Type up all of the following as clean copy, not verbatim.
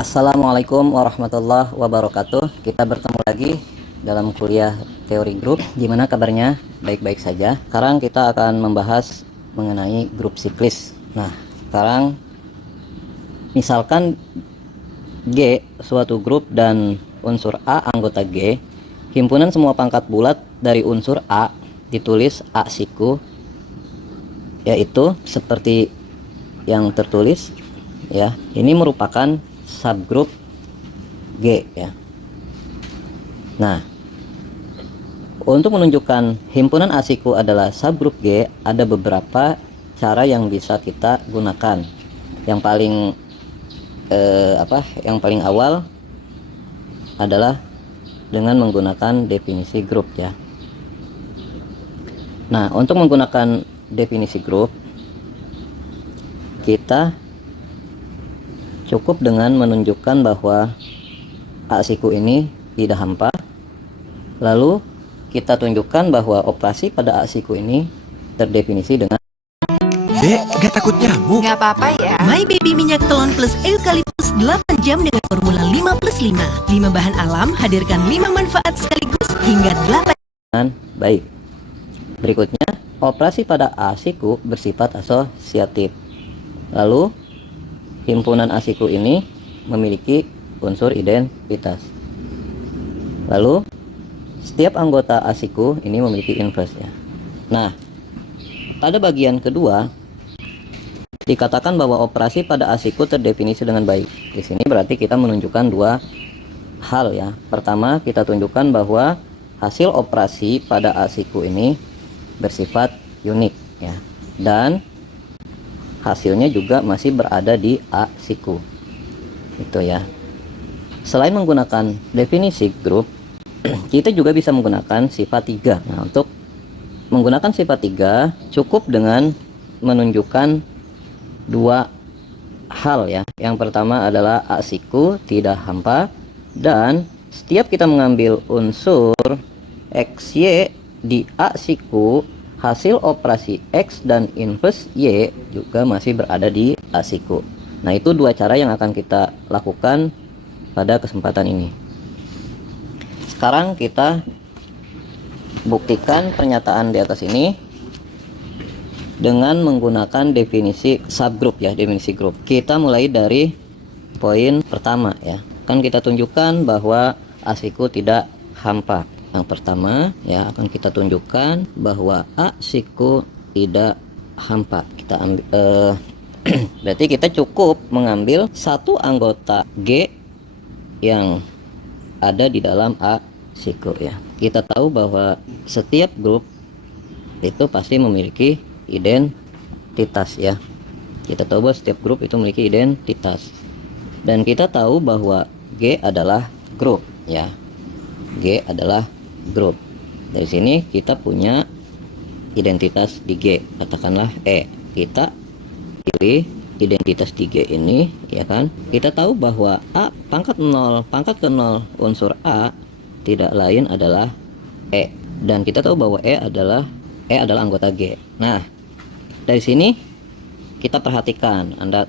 Assalamualaikum warahmatullahi wabarakatuh. Kita bertemu lagi dalam kuliah teori grup. Gimana kabarnya? Baik-baik saja. Sekarang kita akan membahas mengenai grup siklis. Nah, sekarang misalkan G suatu grup dan unsur A anggota G, himpunan semua pangkat bulat dari unsur A ditulis A siku, yaitu seperti yang tertulis ya. Ini merupakan subgrup G ya. Nah, untuk menunjukkan himpunan asiku adalah subgrup G, ada beberapa cara yang bisa kita gunakan. Yang paling awal adalah dengan menggunakan definisi grup ya. Nah, untuk menggunakan definisi grup, kita cukup dengan menunjukkan bahwa A siku ini tidak hampa. Lalu kita tunjukkan bahwa operasi pada A siku ini terdefinisi dengan Dek, gak takut nyamuk? Gak apa-apa ya. My Baby Minyak Telon Plus Eukaliptus 8 jam dengan formula 5+5. 5 bahan alam hadirkan 5 manfaat sekaligus hingga 8 baik. Berikutnya, operasi pada A siku bersifat asosiatif. Lalu himpunan A siku ini memiliki unsur identitas. Lalu setiap anggota A siku ini memiliki inverse ya. Nah, pada bagian kedua dikatakan bahwa operasi pada A siku terdefinisi dengan baik. Di sini berarti kita menunjukkan dua hal ya. Pertama, kita tunjukkan bahwa hasil operasi pada A siku ini bersifat unik ya. Dan hasilnya juga masih berada di A siku. Itu ya. Selain menggunakan definisi grup, kita juga bisa menggunakan sifat 3. Nah, untuk menggunakan sifat 3 cukup dengan menunjukkan dua hal ya. Yang pertama adalah A siku tidak hampa, dan setiap kita mengambil unsur XY di A siku, hasil operasi X dan inverse Y juga masih berada di A siku. Nah, itu dua cara yang akan kita lakukan pada kesempatan ini. Sekarang kita buktikan pernyataan di atas ini dengan menggunakan definisi subgrup ya, definisi grup. Kita mulai dari poin pertama ya. Akan kita tunjukkan bahwa A siku tidak hampa. Yang pertama ya, akan kita tunjukkan bahwa A siku tidak hampa. Kita ambil berarti kita cukup mengambil satu anggota G yang ada di dalam A siku ya. Kita tahu bahwa setiap grup itu pasti memiliki identitas ya. Kita tahu bahwa setiap grup itu memiliki identitas. Dan kita tahu bahwa G adalah grup ya. G adalah grup. Dari sini kita punya identitas di G, katakanlah E. Kita pilih identitas di G ini ya kan. Kita tahu bahwa A pangkat 0 unsur A tidak lain adalah E, dan kita tahu bahwa E adalah anggota G. Nah, dari sini kita perhatikan, Anda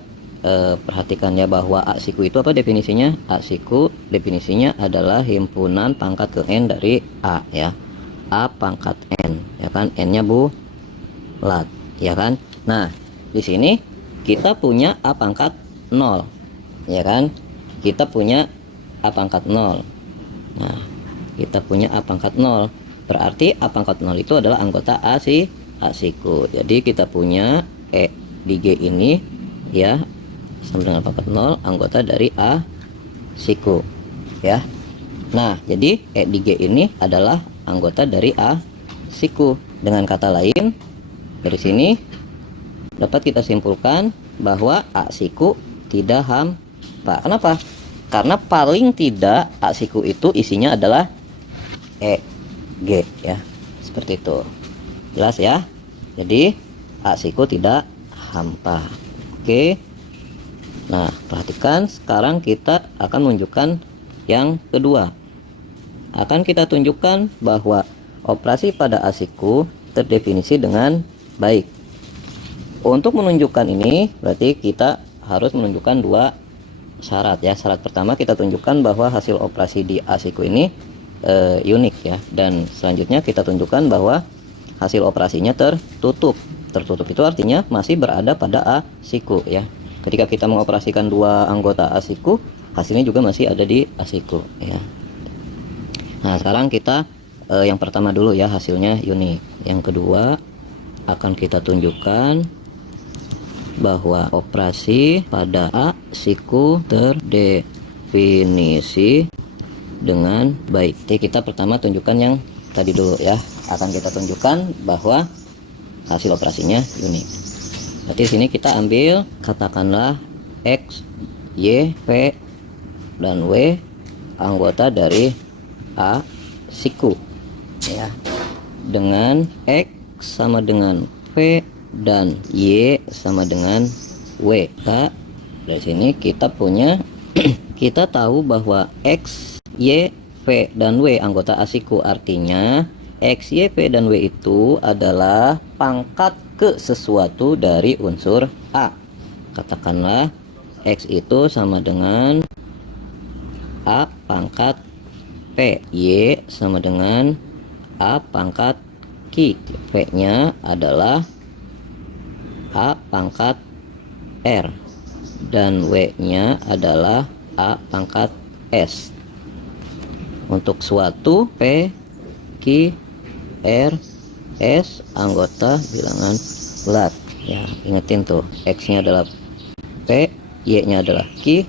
perhatikan ya, bahwa A siku itu apa definisinya? A siku definisinya adalah himpunan pangkat ke N dari A ya. A pangkat N ya kan, N-nya bulat ya kan. Nah, di sini kita punya A pangkat 0 ya kan. Kita punya A pangkat 0. Nah, kita punya A pangkat 0. Berarti A pangkat 0 itu adalah anggota A siku. Jadi kita punya E di G ini ya, sama dengan pangkat 0, anggota dari A siku ya. Nah, jadi E di G ini adalah anggota dari A siku. Dengan kata lain, dari sini dapat kita simpulkan bahwa A siku tidak hampa. Kenapa? Karena paling tidak A siku itu isinya adalah E G ya. Seperti itu. Jelas ya? Jadi A siku tidak hampa. Oke. Nah, perhatikan, sekarang kita akan menunjukkan yang kedua. Akan kita tunjukkan bahwa operasi pada A siku terdefinisi dengan baik. Untuk menunjukkan ini berarti kita harus menunjukkan dua syarat ya. Syarat pertama kita tunjukkan bahwa hasil operasi di A siku ini unik ya, dan selanjutnya kita tunjukkan bahwa hasil operasinya tertutup. Tertutup itu artinya masih berada pada A siku ya. Ketika kita mengoperasikan dua anggota A siku, hasilnya juga masih ada di A siku ya. Nah, sekarang kita yang pertama dulu ya, hasilnya unik. Yang kedua akan kita tunjukkan bahwa operasi pada A siku terdefinisi dengan baik. Jadi kita pertama tunjukkan yang tadi dulu ya. Akan kita tunjukkan bahwa hasil operasinya unik. Berarti sini kita ambil katakanlah X, Y, V, dan W anggota dari A siku ya, dengan X sama dengan V dan Y sama dengan W. Nah, dari sini kita punya kita tahu bahwa X, Y, V, dan W anggota A siku, artinya X, Y, V, dan W itu adalah pangkat ke sesuatu dari unsur A. Katakanlah X itu sama dengan A pangkat P, Y sama dengan A pangkat Q, V nya adalah A pangkat R, dan W nya adalah A pangkat S. Untuk suatu P, Q, R, S anggota bilangan bulat ya. Ingetin tuh, X nya adalah P, Y nya adalah Q,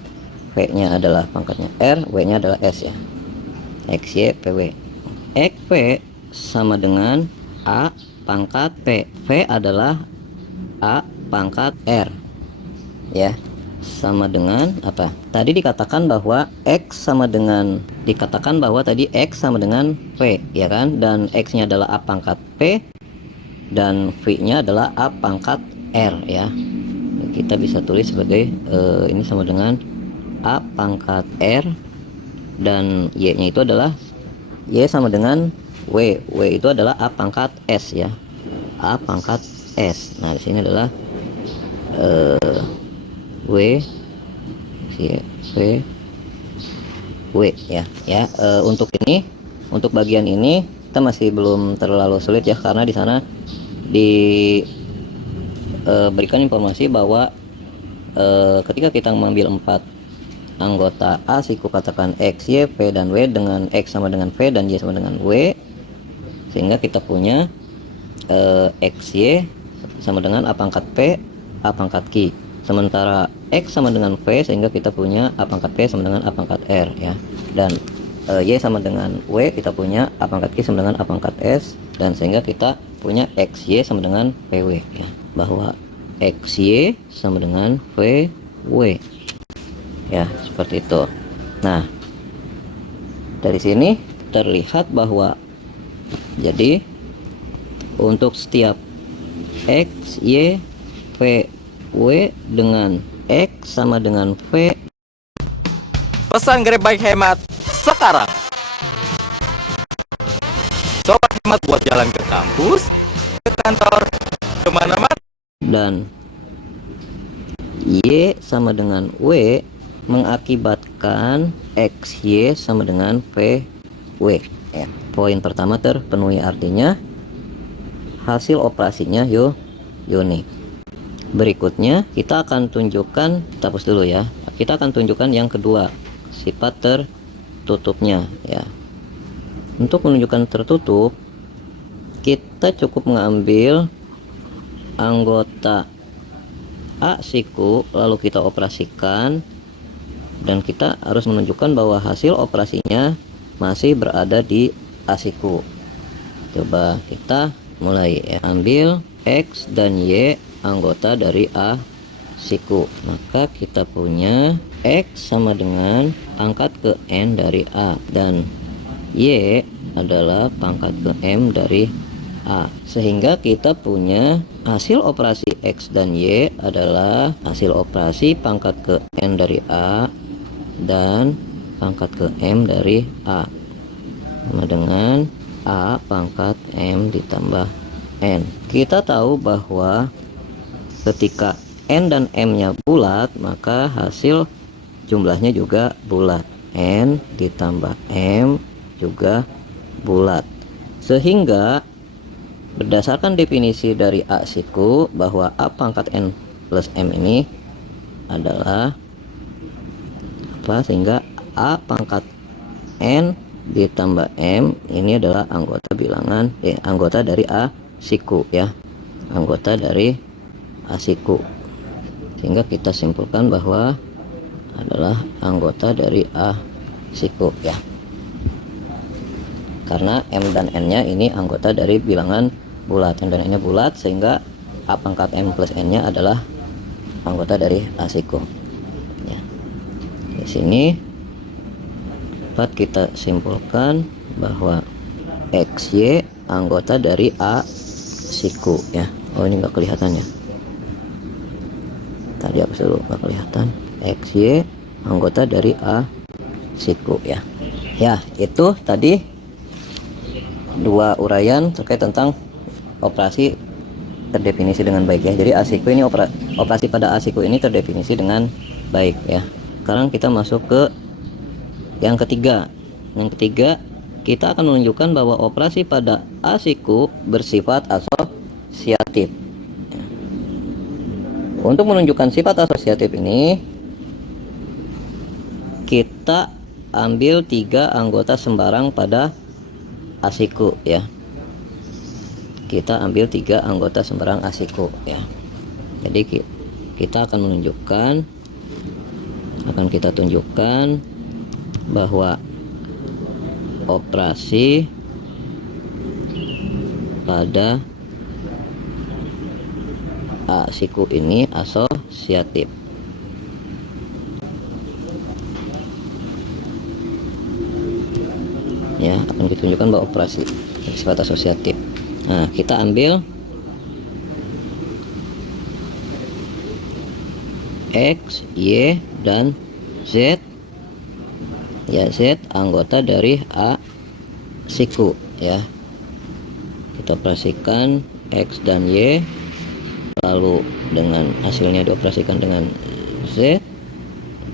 V nya adalah pangkatnya R, W nya adalah S ya. X, Y, P, W. X, V sama dengan A pangkat P. V adalah A pangkat R ya. Sama dengan apa? Tadi dikatakan bahwa X sama dengan, dikatakan bahwa tadi X sama dengan V ya kan, dan X nya adalah A pangkat P dan V nya adalah A pangkat R ya. Kita bisa tulis sebagai ini sama dengan A pangkat R, dan Y nya itu adalah Y sama dengan W. W itu adalah A pangkat S ya. A pangkat S. Nah, di sini adalah W, W ya. Untuk ini, untuk bagian ini kita masih belum terlalu sulit ya, karena di sana diberikan informasi bahwa ketika kita mengambil 4 anggota A siku, katakan X, Y, V, dan W, dengan X sama dengan V dan Y sama dengan W, sehingga kita punya X, Y sama dengan A pangkat P, A pangkat Q. Sementara X sama dengan V, sehingga kita punya A pangkat P sama dengan A pangkat R ya. Dan Y sama dengan W, kita punya A pangkat Q sama dengan A pangkat S, dan sehingga kita punya XY sama dengan PW ya. Bahwa XY sama dengan VW ya, seperti itu. Nah, dari sini terlihat bahwa jadi untuk setiap X, Y, V, W dengan X sama dengan V. Pesan Grab Bike hemat sekarang. Sobat hemat buat jalan ke kampus, ke kantor, kemana-mana. Dan Y sama dengan W mengakibatkan XY sama dengan VW ya. Poin pertama terpenuhi, artinya hasil operasinya unik. Berikutnya kita akan tunjukkan, kita hapus dulu ya. Kita akan tunjukkan yang kedua, sifat tertutupnya ya. Untuk menunjukkan tertutup, kita cukup mengambil anggota A siku lalu kita operasikan, dan kita harus menunjukkan bahwa hasil operasinya masih berada di A siku. Coba kita mulai ya. Ambil X dan Y anggota dari A siku, maka kita punya X sama dengan pangkat ke N dari A, dan Y adalah pangkat ke M dari A, sehingga kita punya hasil operasi X dan Y adalah hasil operasi pangkat ke N dari A dan pangkat ke M dari A, sama dengan A pangkat M ditambah N. Kita tahu bahwa ketika N dan M nya bulat, maka hasil jumlahnya juga bulat, N ditambah M juga bulat, sehingga berdasarkan definisi dari A siku bahwa A pangkat N plus M ini adalah apa, sehingga A pangkat N ditambah M ini adalah anggota bilangan anggota dari A siku ya, anggota dari A siku, sehingga kita simpulkan bahwa adalah anggota dari A siku ya, karena M dan N nya ini anggota dari bilangan bulat, M dan N nya bulat, sehingga A pangkat M plus N nya adalah anggota dari A siku ya. Di sini dapat kita simpulkan bahwa XY anggota dari A siku ya. Oh, ini enggak kelihatan ya, tadi aku suruh nggak kelihatan. XY anggota dari A siku ya. Ya, itu tadi dua uraian terkait tentang operasi terdefinisi dengan baik ya. Jadi A siku ini operasi pada A siku ini terdefinisi dengan baik ya. Sekarang kita masuk ke yang ketiga. Yang ketiga, kita akan menunjukkan bahwa operasi pada A siku bersifat asosiatif. Untuk menunjukkan sifat asosiatif ini, kita ambil 3 anggota sembarang pada A siku ya. Kita ambil 3 anggota sembarang A siku ya. Jadi kita akan menunjukkan, kita tunjukkan bahwa operasi pada A siku ini asosiatif. Ya, akan ditunjukkan bahwa operasi bersifat asosiatif. Nah, kita ambil X, Y, dan Z. Ya, Z anggota dari A siku ya. Kita operasikan X dan Y, lalu dengan hasilnya dioperasikan dengan Z.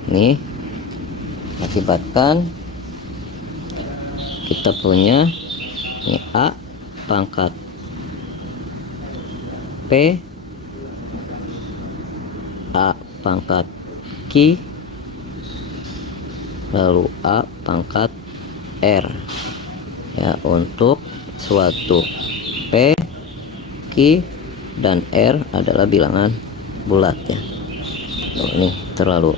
Ini akibatkan kita punya ini A pangkat P, A pangkat Q, lalu A pangkat R ya, untuk suatu P, Q, dan R adalah bilangan bulat ya. Oh, ini terlalu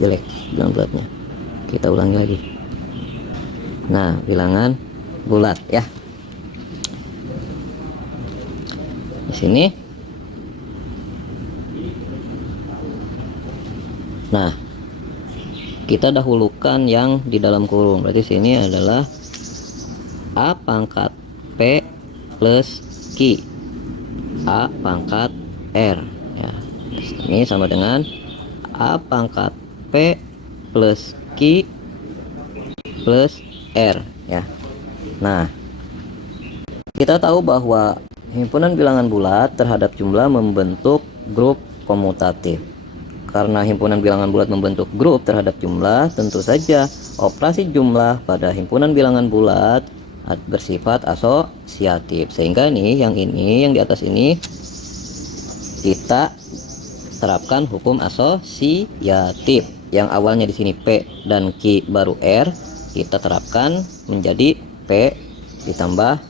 jelek bilangan bulatnya, kita ulangi lagi. Nah, bilangan bulat ya. Di sini. Nah, kita dahulukan yang di dalam kurung. Berarti sini adalah A pangkat P plus Q, A pangkat R ya. Ini sama dengan A pangkat P plus Q plus R ya. Nah, kita tahu bahwa himpunan bilangan bulat terhadap jumlah membentuk grup komutatif. Karena himpunan bilangan bulat membentuk grup terhadap jumlah, tentu saja operasi jumlah pada himpunan bilangan bulat bersifat asosiatif. Sehingga nih yang di atas ini kita terapkan hukum asosiatif. Yang awalnya di sini P dan Q baru R, kita terapkan menjadi P ditambah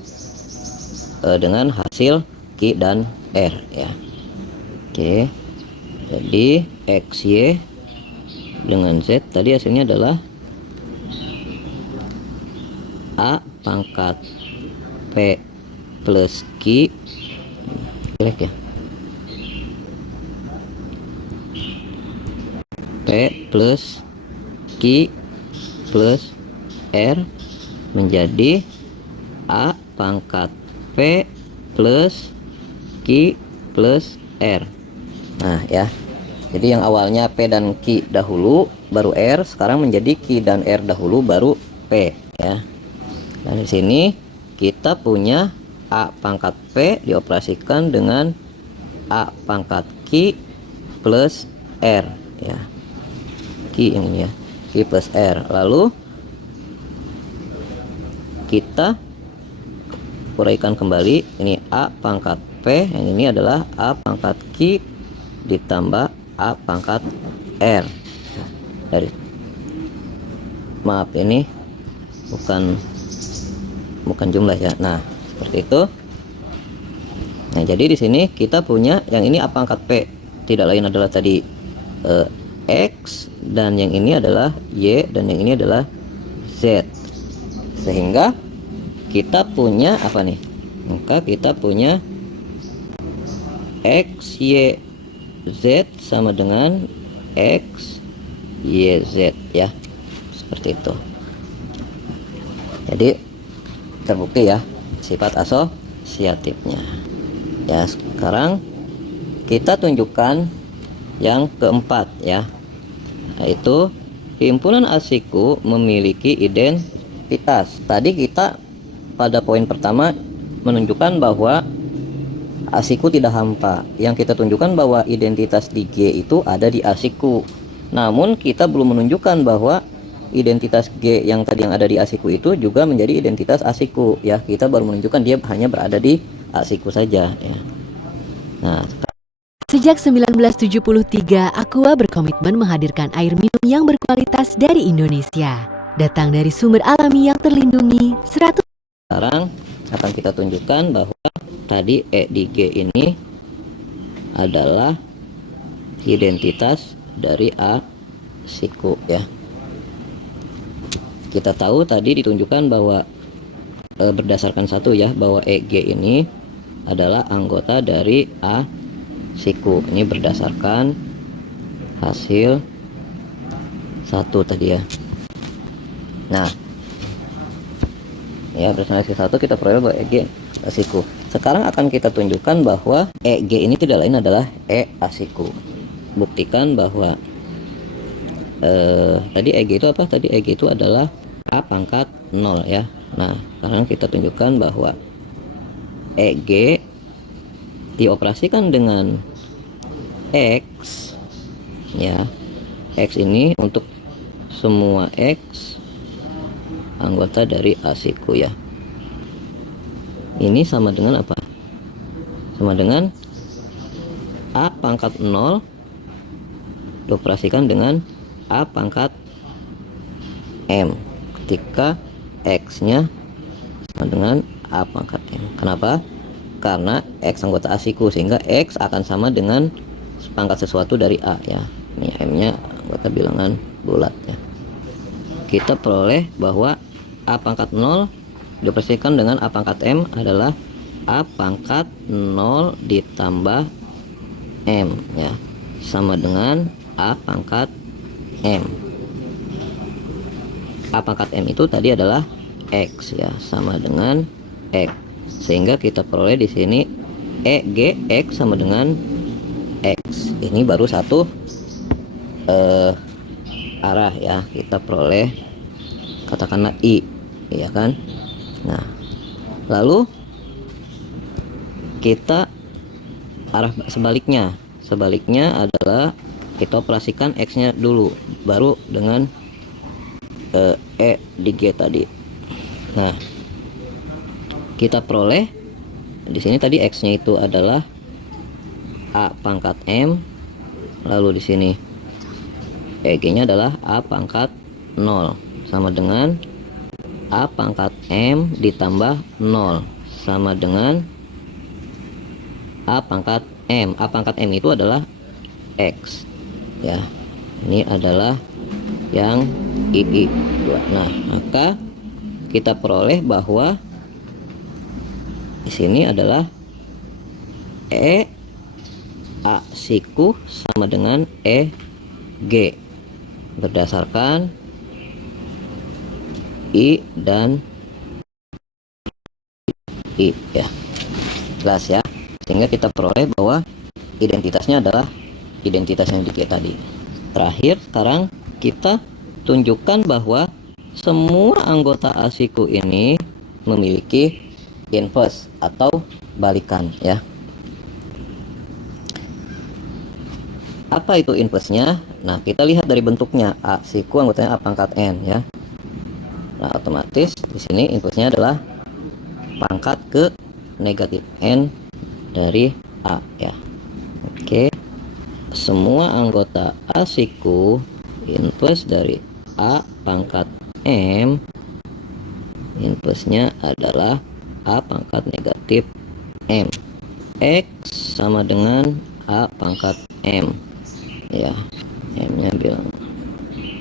dengan hasil Q dan R ya. Oke, jadi XY dengan Z tadi hasilnya adalah A pangkat P plus Q, jelek ya, P plus Q plus R menjadi A pangkat P plus Q plus R. Nah ya, jadi yang awalnya P dan Q dahulu baru R, sekarang menjadi Q dan R dahulu baru P ya. Dan di sini kita punya A pangkat P dioperasikan dengan A pangkat Q plus R ya. Q yang ini ya, Q plus R. Lalu kita uraikan kembali, ini A pangkat P, yang ini adalah A pangkat Q ditambah A pangkat R. Dari maaf, ini bukan jumlah ya. Nah, seperti itu. Nah, jadi di sini kita punya yang ini A pangkat P, tidak lain adalah tadi X, dan yang ini adalah Y, dan yang ini adalah Z. Sehingga kita punya apa nih? Maka kita punya X, Y, Z sama dengan X, Y, Z ya. Seperti itu. Jadi terbukti ya sifat asosiatifnya. Ya, sekarang kita tunjukkan yang keempat ya, yaitu himpunan asiku memiliki identitas. Tadi kita pada poin pertama menunjukkan bahwa asiku tidak hampa. Yang kita tunjukkan bahwa identitas di G itu ada di asiku. Namun kita belum menunjukkan bahwa identitas G yang tadi yang ada di asiku itu juga menjadi identitas asiku ya. Kita baru menunjukkan dia hanya berada di asiku saja ya. Nah, Sejak 1973, Aqua berkomitmen menghadirkan air minum yang berkualitas dari Indonesia. Datang dari sumber alami yang terlindungi 100%. sekarang akan kita tunjukkan bahwa tadi E di G ini adalah identitas dari asiku ya. Kita tahu tadi ditunjukkan bahwa berdasarkan satu ya, bahwa EG ini adalah anggota dari asiku. Ini berdasarkan hasil satu tadi ya. Nah, ya berdasarkan hasil satu kita peroleh bahwa EG asiku. Sekarang akan kita tunjukkan bahwa EG ini tidak lain adalah E asiku. Buktikan bahwa tadi EG itu apa? Tadi EG itu adalah A pangkat 0 ya. Nah, sekarang kita tunjukkan bahwa EG dioperasikan dengan X ya. X ini untuk semua X anggota dari asiku ya. Ini sama dengan apa? Sama dengan A pangkat 0 dioperasikan dengan A pangkat M ketika X nya sama dengan A pangkat M. Kenapa? Karena X anggota asiku, sehingga X akan sama dengan pangkat sesuatu dari A ya. Ini M nya anggota bilangan bulat ya. Kita peroleh bahwa A pangkat 0 dioperasikan dengan A pangkat M adalah A pangkat 0 ditambah M ya, sama dengan A pangkat M. A pangkat M itu tadi adalah X ya, sama dengan X. Sehingga kita peroleh di sini EG X sama dengan X. Ini baru satu arah ya. Kita peroleh katakanlah I, ya kan? Nah, lalu kita arah sebaliknya. Sebaliknya adalah kita operasikan X-nya dulu, baru dengan E di G tadi. Nah, kita peroleh di sini tadi X-nya itu adalah A pangkat M, lalu di sini EG-nya adalah A pangkat 0 sama dengan A pangkat M ditambah 0 sama dengan A pangkat M. A pangkat M itu adalah X ya. Ini adalah yang II. Nah, maka kita peroleh bahwa di sini adalah E asiku sama dengan EG berdasarkan I dan I ya. Jelas ya. Sehingga kita peroleh bahwa identitasnya adalah identitas yang di G tadi. Terakhir, sekarang kita tunjukkan bahwa semua anggota asiku ini memiliki inverse atau balikan ya. Apa itu inverse-nya? Nah, kita lihat dari bentuknya, A siku anggotanya A pangkat N ya. Nah, otomatis di sini inputnya adalah pangkat ke negatif N dari A ya. Oke. Semua anggota A siku inverse dari A pangkat M, inverse-nya adalah A pangkat negatif M. X sama dengan A pangkat M ya, M-nya bilang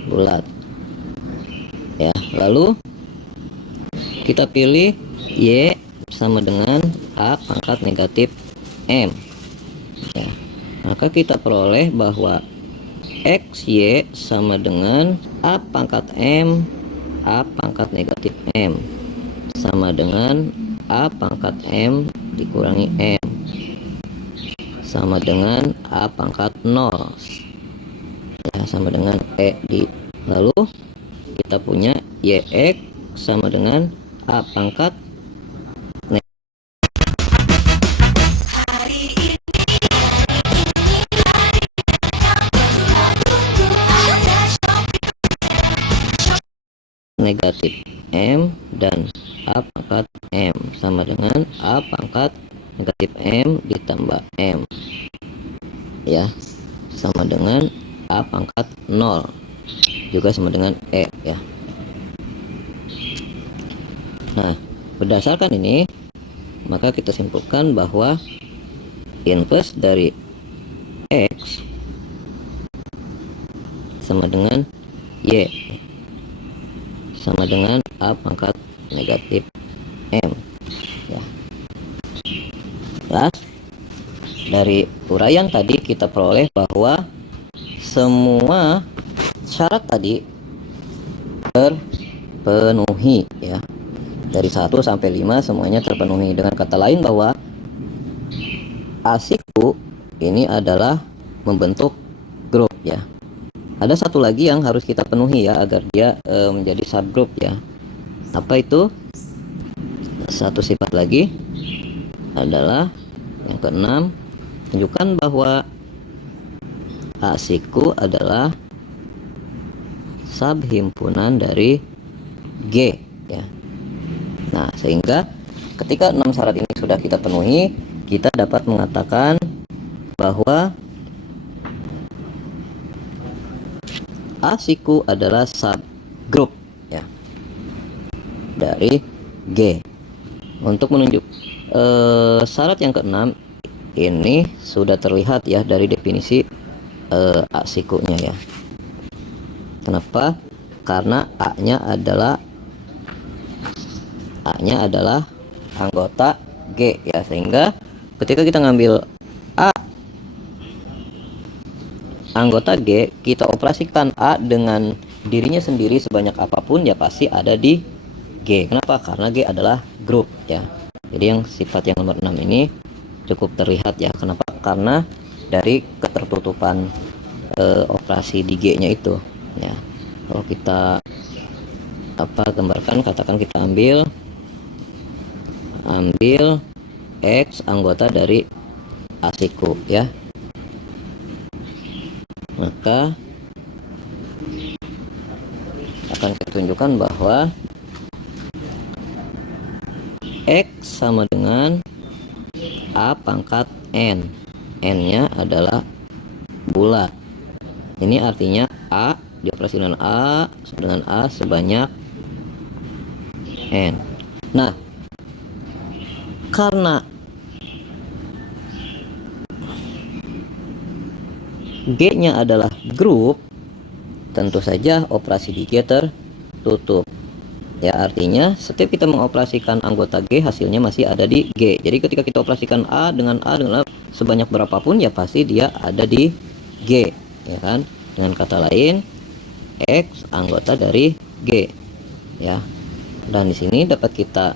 bulat ya. Lalu kita pilih Y sama dengan A pangkat negatif M ya. Maka kita peroleh bahwa XY sama dengan A pangkat M A pangkat negatif M sama dengan A pangkat M dikurangi M sama dengan A pangkat 0 ya, sama dengan E di. Lalu kita punya YX sama dengan A pangkat negatif M dan A pangkat M sama dengan A pangkat negatif M ditambah M ya, sama dengan A pangkat 0 juga sama dengan E ya. Nah, berdasarkan ini maka kita simpulkan bahwa inverse dari X sama dengan Y sama dengan A pangkat negatif M ya. Jelas? Dari uraian tadi kita peroleh bahwa semua syarat tadi terpenuhi ya. Dari 1 sampai 5 semuanya terpenuhi. Dengan kata lain bahwa A siku ini adalah membentuk grup ya. Ada satu lagi yang harus kita penuhi ya agar dia menjadi subgroup ya. Apa itu? Satu sifat lagi adalah yang keenam, tunjukkan bahwa A siku adalah subhimpunan dari G ya. Nah, sehingga ketika 6 syarat ini sudah kita penuhi, kita dapat mengatakan bahwa A siku adalah subgroup ya dari G. Untuk menunjuk syarat yang keenam ini sudah terlihat ya dari definisi A sikunya ya. Kenapa? Karena A-nya adalah anggota G ya, sehingga ketika kita ngambil A anggota G, kita operasikan A dengan dirinya sendiri sebanyak apapun ya pasti ada di G. Kenapa? Karena G adalah grup ya. Jadi yang sifat yang nomor 6 ini cukup terlihat ya. Kenapa? Karena dari ketertutupan operasi di G-nya itu ya. Kalau kita gambarkan, katakan kita ambil X anggota dari A siku ya. Maka akan kita tunjukkan bahwa X sama dengan A pangkat N. N-nya adalah bulat. Ini artinya A dioperasi dengan A sebanyak N. Nah, karena G-nya adalah grup, tentu saja operasi di G tertutup. Ya, artinya setiap kita mengoperasikan anggota G, hasilnya masih ada di G. Jadi ketika kita operasikan A dengan A sebanyak berapapun ya pasti dia ada di G, ya kan? Dengan kata lain, X anggota dari G. Ya. Dan di sini dapat kita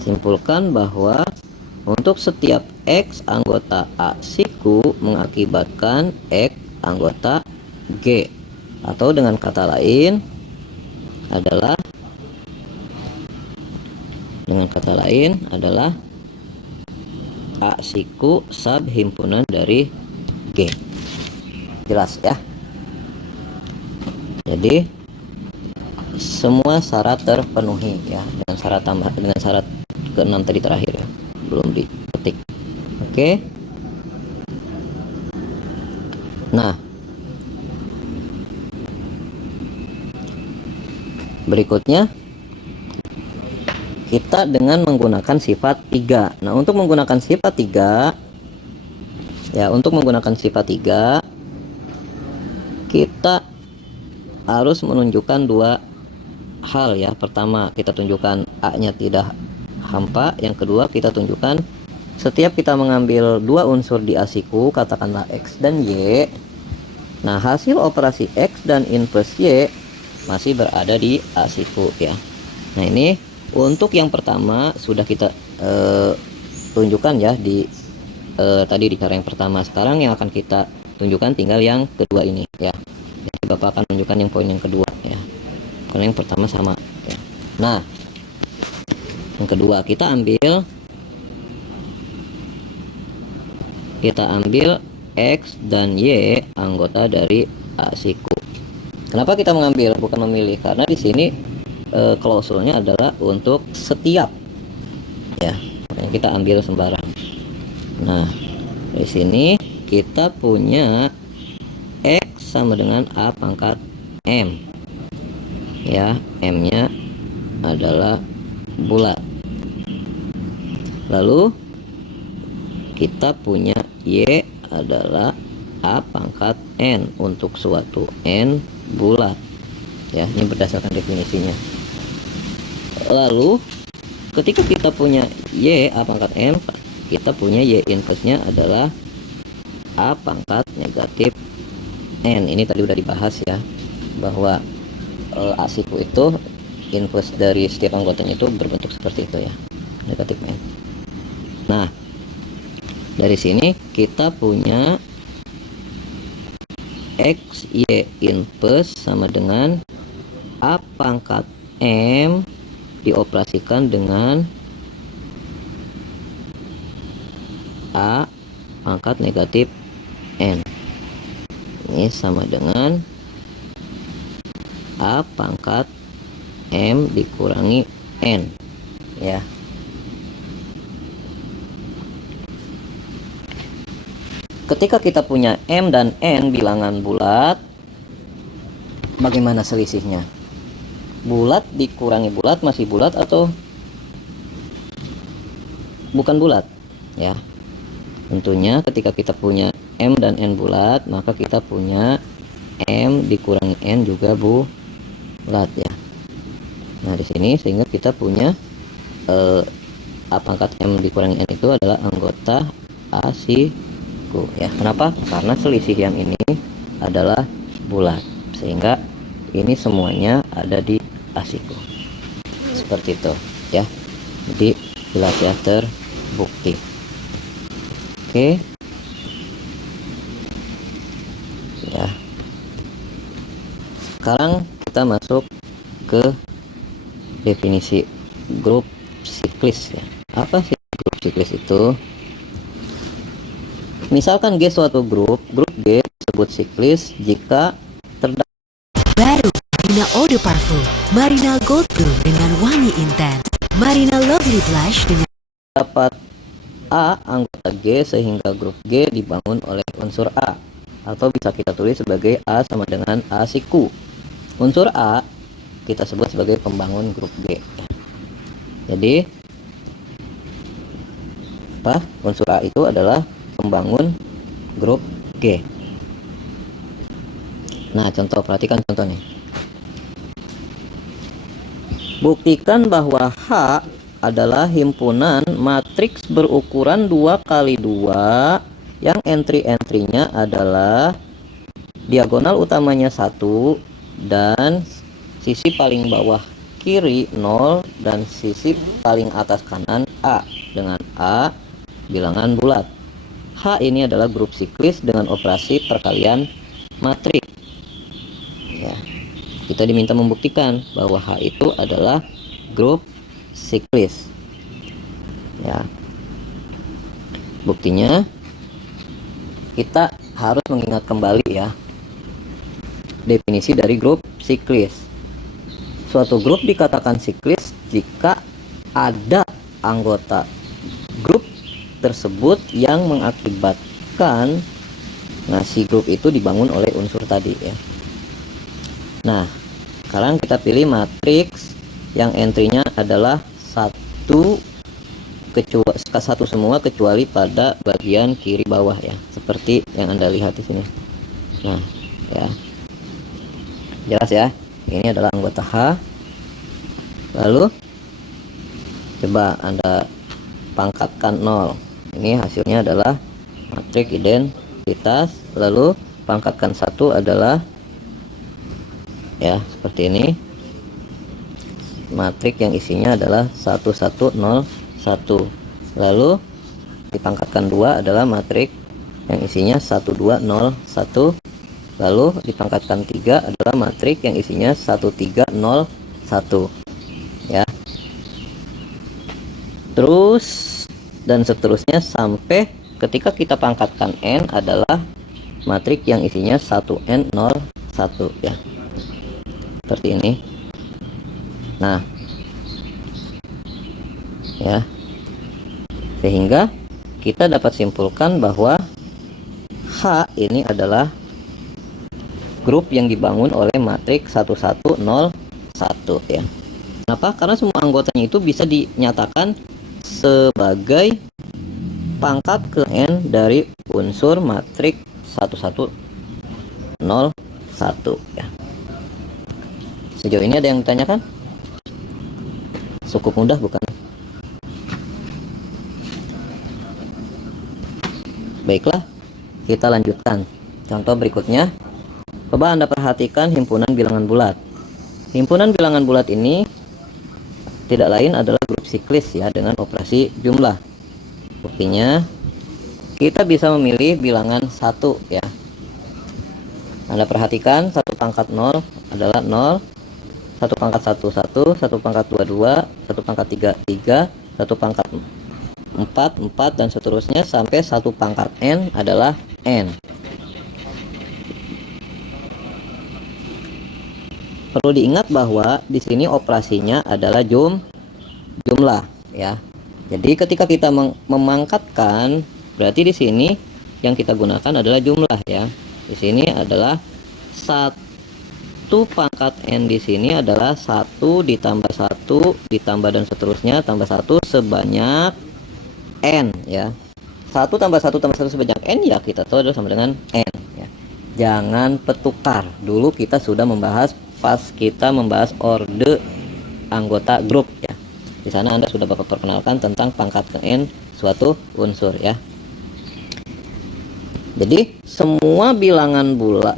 simpulkan bahwa untuk setiap X anggota A siku mengakibatkan X anggota G, atau dengan kata lain adalah A siku subhimpunan dari G. Jelas ya? Jadi semua syarat terpenuhi ya, dengan syarat tambah, dengan syarat ke-6 tadi terakhir ya, belum diketik. Oke. Nah, berikutnya kita dengan menggunakan sifat 3. Nah, untuk menggunakan sifat 3 ya, untuk menggunakan sifat 3 kita harus menunjukkan dua hal ya. Pertama, kita tunjukkan A-nya tidak hampa. Yang kedua, kita tunjukkan setiap kita mengambil dua unsur di A siku, katakanlah X dan Y, nah hasil operasi X dan inverse Y masih berada di A siku ya. Nah, ini untuk yang pertama sudah kita tunjukkan ya di tadi di cara yang pertama. Sekarang yang akan kita tunjukkan tinggal yang kedua ini ya. Jadi Bapak akan tunjukkan yang poin yang kedua ya, karena yang pertama sama ya. Nah, yang kedua kita ambil X dan Y anggota dari A siku. Kenapa kita mengambil bukan memilih? Karena di sini klausulnya adalah untuk setiap ya, makanya kita ambil sembarang. Nah, di sini kita punya X sama dengan A pangkat M ya, M nya adalah bulat. Lalu kita punya Y adalah A pangkat N untuk suatu N bulat ya, ini berdasarkan definisinya. Lalu ketika kita punya Y A pangkat M, kita punya Y inverse nya adalah A pangkat negatif N. Ini tadi udah dibahas ya, bahwa A siku itu inverse dari setiap anggotanya itu berbentuk seperti itu ya, negatif N. Nah, dari sini kita punya X Y inverse sama dengan A pangkat M dioperasikan dengan A pangkat negatif N. Ini sama dengan A pangkat M dikurangi N ya. Ketika kita punya M dan N bilangan bulat, bagaimana selisihnya? Bulat dikurangi bulat masih bulat atau bukan bulat ya? Tentunya ketika kita punya M dan N bulat, maka kita punya M dikurangi N juga bulat ya. Nah, di sini sehingga kita punya A pangkat M dikurangi N itu adalah anggota A siku ya. Kenapa? Karena selisih yang ini adalah bulat, sehingga ini semuanya ada di A siku. Seperti itu ya. Jadi jelas ya, terbukti. Oke ya. Sekarang kita masuk ke definisi grup siklis ya. Apa sih grup siklis itu? Misalkan G suatu grup G disebut siklis jika terdapat Baru Marina Eau de Parfum, Marina Gold Blue dengan wangi intens, Marina Lovely Blush dengan A anggota G, sehingga grup G dibangun oleh unsur A, atau bisa kita tulis sebagai A sama dengan A siku. Unsur A kita sebut sebagai pembangun grup G. Jadi unsur A itu adalah pembangun grup G. Nah, contoh, perhatikan contoh nih. Buktikan bahwa H adalah himpunan matriks berukuran 2x2 yang entry-entrynya adalah diagonal utamanya 1 dan sisi paling bawah kiri 0 dan sisi paling atas kanan A, dengan A bilangan bulat. H ini adalah grup siklis dengan operasi perkalian matriks ya. Kita diminta membuktikan bahwa H itu adalah grup siklis ya. Buktinya kita harus mengingat kembali ya definisi dari grup siklis. Suatu grup dikatakan siklis jika ada anggota grup tersebut yang mengakibatkan si grup itu dibangun oleh unsur tadi ya. Nah, sekarang kita pilih matriks yang entry-nya adalah satu semua kecuali pada bagian kiri bawah ya, seperti yang Anda lihat di sini. Nah, ya. Jelas ya? Ini adalah anggota H. Lalu coba Anda pangkatkan 0. Ini hasilnya adalah matriks identitas. Lalu pangkatkan 1 adalah ya seperti ini, matriks yang isinya adalah 1101. Lalu dipangkatkan 2 adalah matriks yang isinya 1201. Lalu dipangkatkan 3 adalah matriks yang isinya 1301 ya. Terus dan seterusnya sampai ketika kita pangkatkan n adalah matriks yang isinya 1n01 ya. Seperti ini. Nah, ya. Sehingga kita dapat simpulkan bahwa H ini adalah grup yang dibangun oleh matriks 1101 ya. Kenapa? Karena semua anggotanya itu bisa dinyatakan sebagai pangkat ke n dari unsur matriks 1101 ya. Sejauh ini ada yang ditanyakan? Cukup mudah bukan? Baiklah, kita lanjutkan. Contoh berikutnya. Coba Anda perhatikan himpunan bilangan bulat. Himpunan bilangan bulat ini tidak lain adalah grup siklis ya, dengan operasi jumlah. Buktinya kita bisa memilih bilangan 1 ya. Anda perhatikan 1 pangkat 0 adalah 0, 1 pangkat 1 1, 1 pangkat 2 2, 1 pangkat 3 3, 1 pangkat 4 4 dan seterusnya sampai 1 pangkat n adalah n. Perlu diingat bahwa di sini operasinya adalah jumlah ya. Jadi ketika kita memangkatkan, berarti di sini yang kita gunakan adalah jumlah ya. Di sini adalah 1 pangkat n, di sini adalah 1 ditambah 1 ditambah dan seterusnya tambah 1 sebanyak n ya. 1 tambah 1 tambah 1 sebanyak n ya, kita tahu adalah sama dengan n ya. Jangan petukar. Dulu kita sudah membahas pas kita membahas orde anggota grup ya. Di sana Anda sudah Bapak perkenalkan tentang pangkat ke n suatu unsur ya. Jadi semua bilangan bulat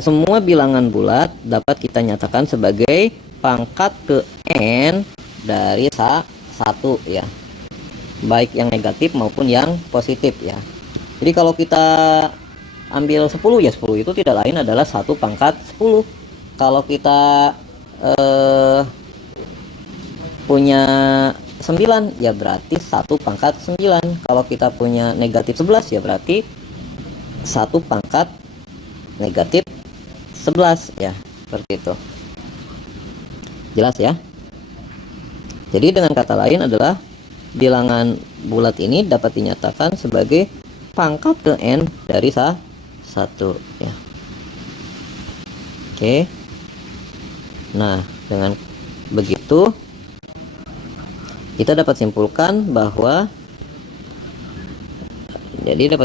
dapat kita nyatakan sebagai pangkat ke n dari 1 ya. Baik yang negatif maupun yang positif ya. Jadi kalau kita ambil 10 ya, 10 itu tidak lain adalah 1 pangkat 10. Kalau kita punya 9 ya berarti 1 pangkat 9. Kalau kita punya negatif 11 ya berarti 1 pangkat negatif 11 ya, seperti itu. Jelas ya? Jadi dengan kata lain adalah bilangan bulat ini dapat dinyatakan sebagai pangkat ke n dari 1 ya. Oke. Nah, dengan begitu kita dapat simpulkan bahwa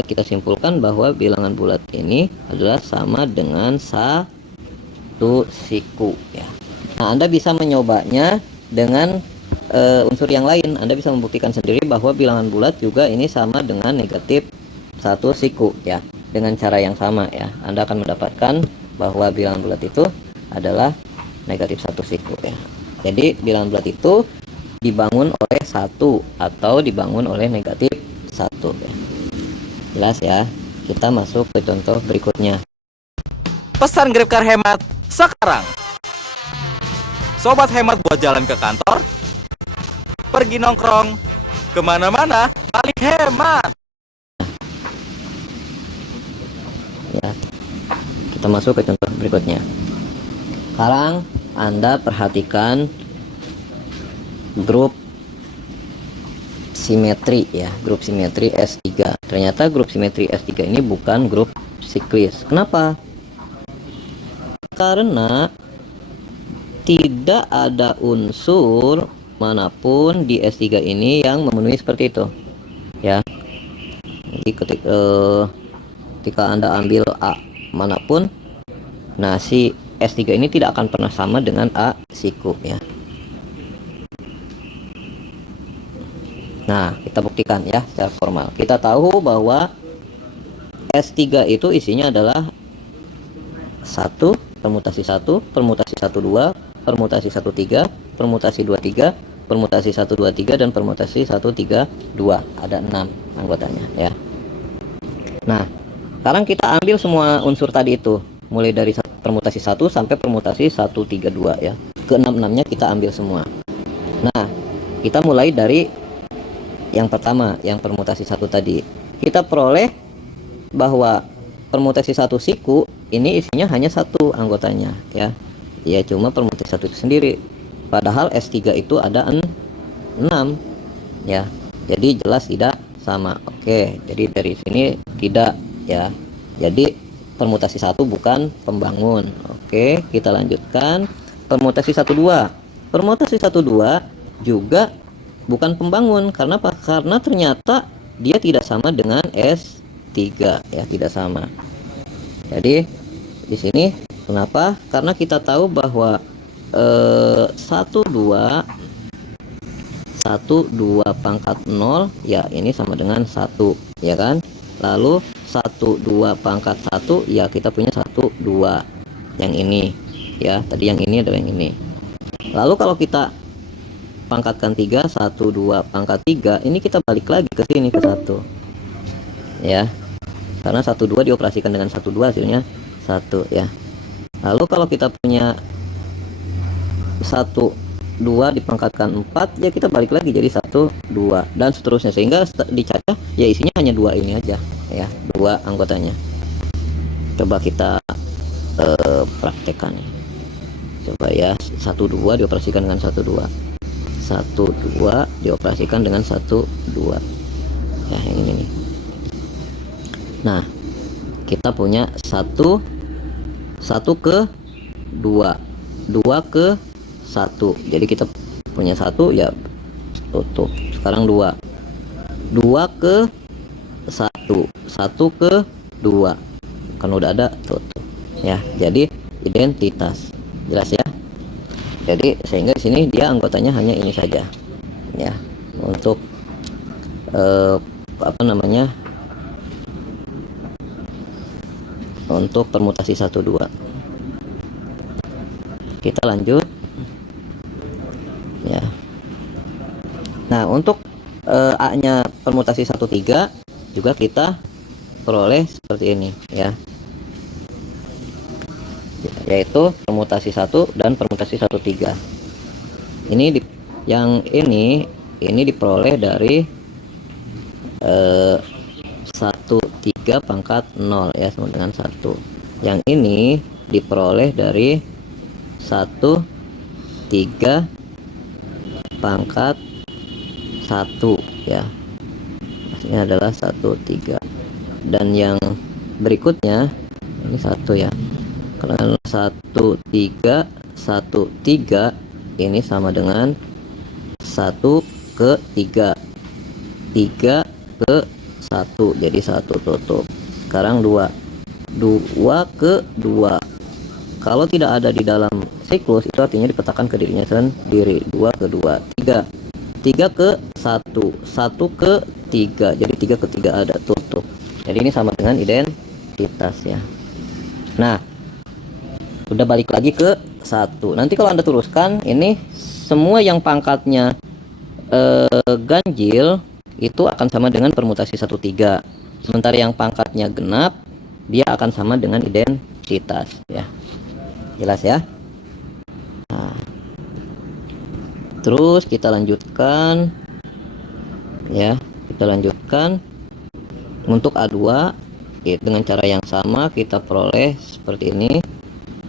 kita simpulkan bahwa bilangan bulat ini adalah sama dengan 1 siku ya. Nah, Anda bisa menyobanya dengan unsur yang lain. Anda bisa membuktikan sendiri bahwa bilangan bulat juga ini sama dengan negatif 1 siku ya. Dengan cara yang sama ya. Anda akan mendapatkan bahwa bilangan bulat itu adalah negatif 1 siku ya. Jadi bilangan bulat itu dibangun oleh 1 atau dibangun oleh negatif 1 ya. Jelas ya. Kita masuk ke contoh berikutnya. Pesan GrabCar hemat sekarang. Sobat hemat buat jalan ke kantor, pergi nongkrong, kemana-mana paling hemat. Ya. Kita masuk ke contoh berikutnya. Sekarang Anda perhatikan grup simetri ya, grup simetri S3. Ternyata grup simetri S3 ini bukan grup siklis. Kenapa? Karena tidak ada unsur manapun di S3 ini yang memenuhi seperti itu ya. Jadi ketika Anda ambil A manapun, nah si S3 ini tidak akan pernah sama dengan A siku ya. Nah, kita buktikan ya secara formal. Kita tahu bahwa S3 itu isinya adalah 1 permutasi 1, permutasi 12, permutasi 13, permutasi 23, permutasi 123 dan permutasi 132. Ada 6 anggotanya ya. Nah, sekarang kita ambil semua unsur tadi itu, mulai dari permutasi 1 sampai permutasi 132 ya. Ke 6-6-nya kita ambil semua. Nah, kita mulai dari yang pertama, yang permutasi 1 tadi. Kita peroleh bahwa permutasi 1 siku ini isinya hanya 1 anggotanya ya. Ya cuma permutasi 1 itu sendiri. Padahal S3 itu ada 6 ya. Jadi jelas tidak sama. Oke, jadi dari sini tidak ya. Jadi permutasi 1 bukan pembangun. Oke, kita lanjutkan permutasi 12. Permutasi 12 juga bukan pembangun. Karena apa? Karena ternyata dia tidak sama dengan S3 ya, tidak sama. Jadi di sini kenapa? Karena kita tahu bahwa 12 pangkat 0 ya ini sama dengan 1 ya kan. Lalu 12 pangkat 1 ya kita punya 12 yang ini ya. Tadi yang ini adalah yang ini. Lalu kalau kita pangkatkan 3, 12 pangkat 3, ini kita balik lagi ke sini ke 1 ya. Karena 12 dioperasikan dengan 12 hasilnya 1 ya. Lalu kalau kita punya 2 dipangkatkan 4 ya kita balik lagi jadi 2 dan seterusnya, sehingga dicacah ya isinya hanya 2 ini aja ya, 2 anggotanya. Coba kita praktekkan nih. Coba ya, 12 dioperasikan dengan 12 dioperasikan dengan 12 ya, yang ini nih. Nah, kita punya 1 ke 2 ke 1, jadi kita punya 1 ya tutup. Sekarang 2 ke 1 ke 2 kan udah ada, tutup ya. Jadi identitas, jelas ya. Jadi sehingga di sini dia anggotanya hanya ini saja ya untuk untuk permutasi 12. Kita lanjut ya. Nah, untuk A nya permutasi 13 juga kita peroleh seperti ini ya, yaitu permutasi 1 dan permutasi 13. Ini yang ini diperoleh dari 13 pangkat 0 ya, sama dengan 1. Yang ini diperoleh dari 13 pangkat 1 ya. Ini adalah 13. Dan yang berikutnya ini 1 ya. Karena 13 ini sama dengan 1 ke 3 ke 1 jadi 1, tutup. Sekarang 2 ke 2 kalau tidak ada di dalam siklus itu artinya dipetakan ke dirinya sendiri. 2 ke 2, 3 ke 1 ke 3 jadi 3 ke 3 ada, tutup. Jadi ini sama dengan identitas ya. Nah, udah balik lagi ke 1. Nanti kalau Anda teruskan ini semua yang pangkatnya ganjil itu akan sama dengan permutasi 13. Sementara yang pangkatnya genap dia akan sama dengan identitas ya. Jelas ya. Nah, terus kita lanjutkan ya, kita lanjutkan untuk A2 ya, dengan cara yang sama kita peroleh seperti ini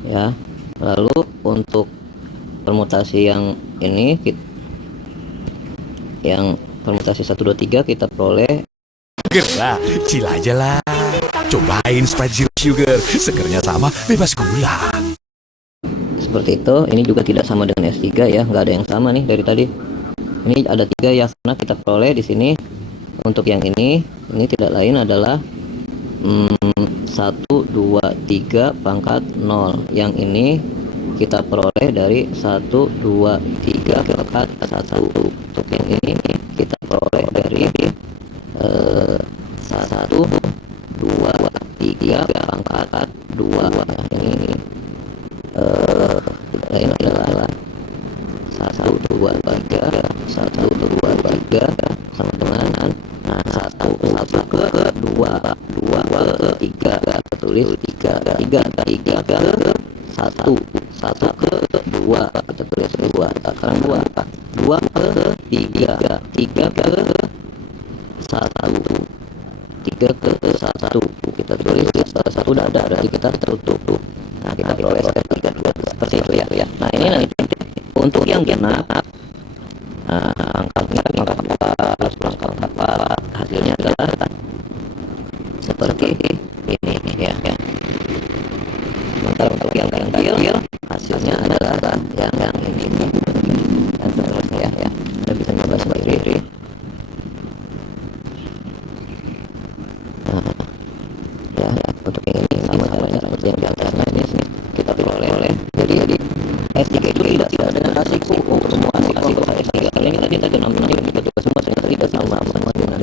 ya. Lalu untuk permutasi yang ini, yang permutasi 1, 2, 3 kita peroleh. Gerlah, chill aja lah. Cobain Sprite Zero Sugar, segernya sama, bebas gula. Seperti itu. Ini juga tidak sama dengan S3 ya, nggak ada yang sama nih dari tadi. Ini ada 3 ya, karena kita peroleh di sini. Untuk yang ini tidak lain adalah 1, 2, 3 pangkat 0. Yang ini kita peroleh dari 1, 2, 3 pangkat 1. Untuk yang ini kita peroleh dari 1, 2, 3 pangkat 2. Ini tidak lain adalah 1, 2, 3 1, 2, 3 sama dengan 1 ke 2 ke 3 kita tulis 3 ke 1 ke 2 kita tulis 2. Sekarang 2 ke 3 ke 1 3 ke 1 kita tulis 1 udah ada, berarti kita tutup. Nah, kita peroleh 3 seperti itu ya. Nah, ini nanti untuk yang genap angkanya apa hasilnya adalah seperti ini ya. Sementara untuk yang ganjil hasilnya adalah yang ini dan seterusnya ya. Kita bisa coba sendiri. Ya, untuk yang ini sama caranya seperti yang di atasnya ini kita peroleh. Jadi S3 itu tidak dengan ASICO. Untuk semua ASICO S3 kali ini tadi ada 6 kita coba semua tidak sama dengan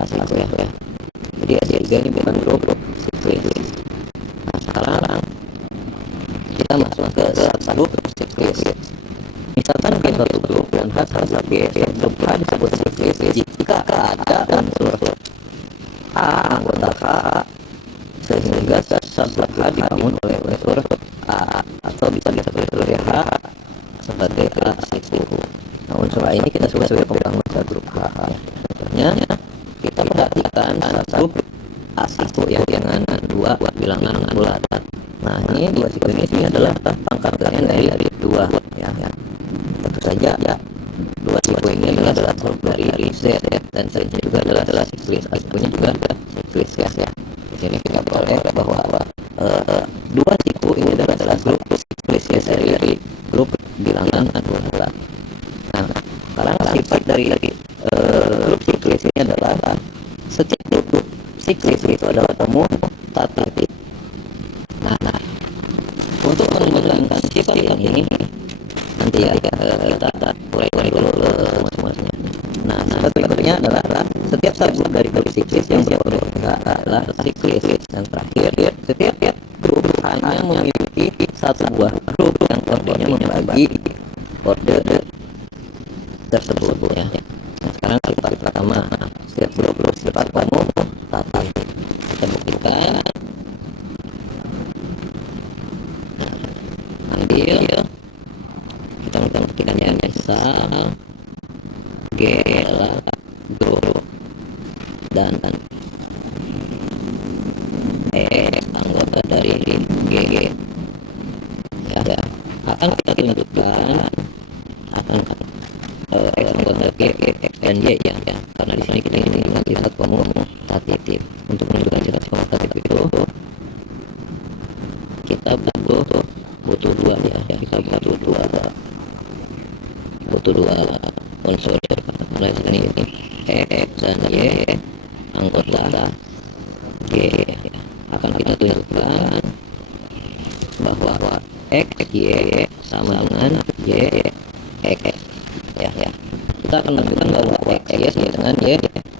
ASICO ya. Jadi S3 ini bukan grup siklus. Nah, sekarang kita masuk ke subgrup siklus. Misalkan di suatu grup dan grup H disebut siklus jika ada unsur A anggota H sehingga subgrup H dibangun oleh unsur A, atau bisa kita tulis oleh H sebagai ASICO. Nah, unsur A ini kita sebagai pembangun subgrup H. Contohnya kita perhatikan subgrup ASICO ya dengan 2 bilangan bulat. Nah, ini 2 siklus ini adalah pangkat n dari 2 ya. Tentu saja ya 2 siklus ini adalah grup dari Z dan Z juga adalah siklus. ASICO-nya juga siklus ya. Di sini kita peroleh bahwa 2 siklus ini adalah grup siklus ya dari grup bilangan bulat. Nah, sekarang sifat dari grup siklus ini adalah setiap grup siklus itu adalah komutatif. Nah, untuk mengembangkan sifat ini nanti ya kita urai dulu semuanya. Nah, sifat berikutnya adalah setiap subgrup dari grup siklus yang berkode adalah siklus. Dan terakhir, setiap grup hanya memiliki satu buah grup yang kodenya membagi kode tersebut ya. Nah, sekarang sifat pertama, setiap grup sifat komutatif. Kita buktikan. Ambil kita buktikan yang misal G adalah grup dan anggota dari G ya. Akan kita tunjukkan X anggota G, X dan Y ya. Karena di sini kita ingin sifat komutatif. Untuk menunjukkan sifat komutatif itu kita butuh 2 ya. Kita butuh dua unsur karena di sini X dan Y anggota G ya. Akan kita tunjukkan bahwa X Y sama dengan Y X ya. Kita akan menunjukkan bahwa X Y sama dengan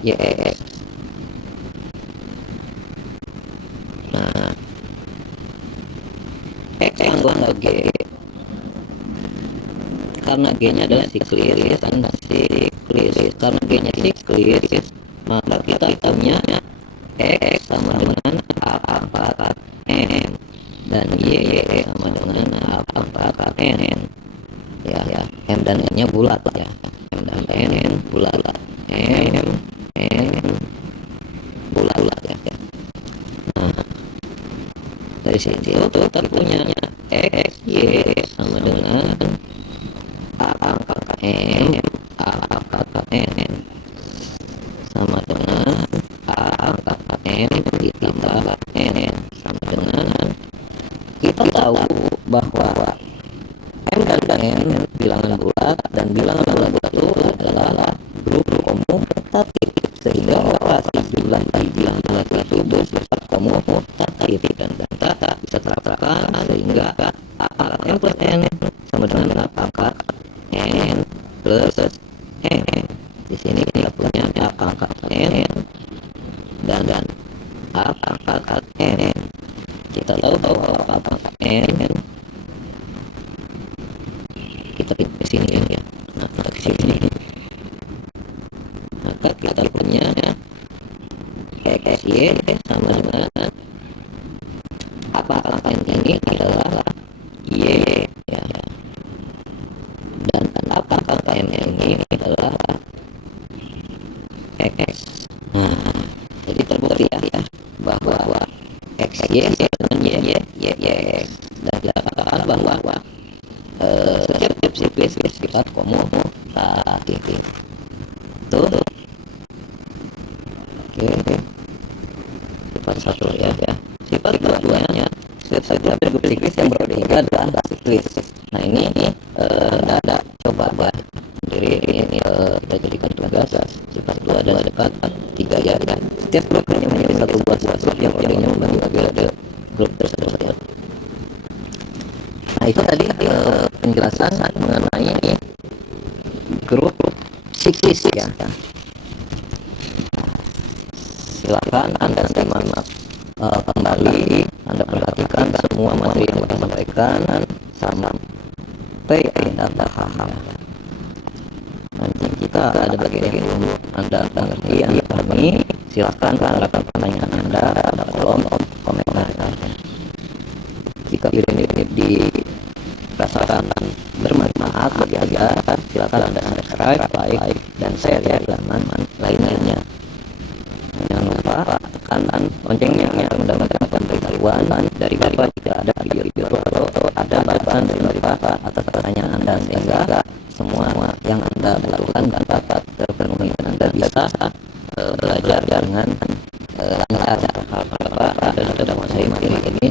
Y X. Nah, X anggota G karena G-nya adalah siklus karena G-nya siklus, maka kita punya X sama dengan A pangkat N dan Y sama dengan A pangkat N ya. M dan N-nya bulat ya. M dan N bulat. M bulat ya. Nah, dari situ kita punya X, Y sama dengan A pangkat M, A pangkat N sama dengan A pangkat M ditambah N sama dengan, kita tahu bahwa M dan N bilangan bulat dan bilangan bulat itu adalah grup komutatif, sehingga bilangan bulat itu bersifat komutatif dan kita bisa terapkan sehingga A pangkat M plus N sama dengan A pangkat N plus N. Di sini kita punya A pangkat N dan A pangkat N. Kita tahu bahwa A pangkat N kita di sini ya. Nah, di sini maka kita punya XY sama dengan A pangkat N ini adalah Y ya. Dan A pangkat M ini adalah X. Nah, jadi terbukti ya bahwa XY dengan Y dan kita katakan bahwa setiap sifat bersifat komutatif. Tuh. Oke. Sifat satu ya. Sifat keduanya setiap grup siklis yang berbeda adalah siklis. Nah ini ada coba dari ini kita jadikan tugas. Sifat dua adalah dekat tiga ya. Setiap grup hanya menjadi satu buah grup yang ordenya membagi grup tersebut. Nah itu tadi penjelasan mengenai grup siklis ya. Silakan Anda simak kembali, Anda perhatikan semua materi yang kita sampaikan sampai Anda paham. Nanti kita ada bagian yang belum Anda mengerti, Anda pahami, silakan tanyakan pertanyaan Anda pada kolom komentar. Jika video ini dirasakan bermanfaat bagi Anda, silakan Anda subscribe, like, dan share ya halaman lainnya. Jangan lupa tekan loncengnya agar mendapatkan pemberitahuan dari bapak jika ada video-video atau ada bahasan dari bapak atas pertanyaan Anda, sehingga semua yang Anda lakukan dapat terpenuhi dan Anda bisa belajar dengan lancar. Bapak ada menguasai materi ini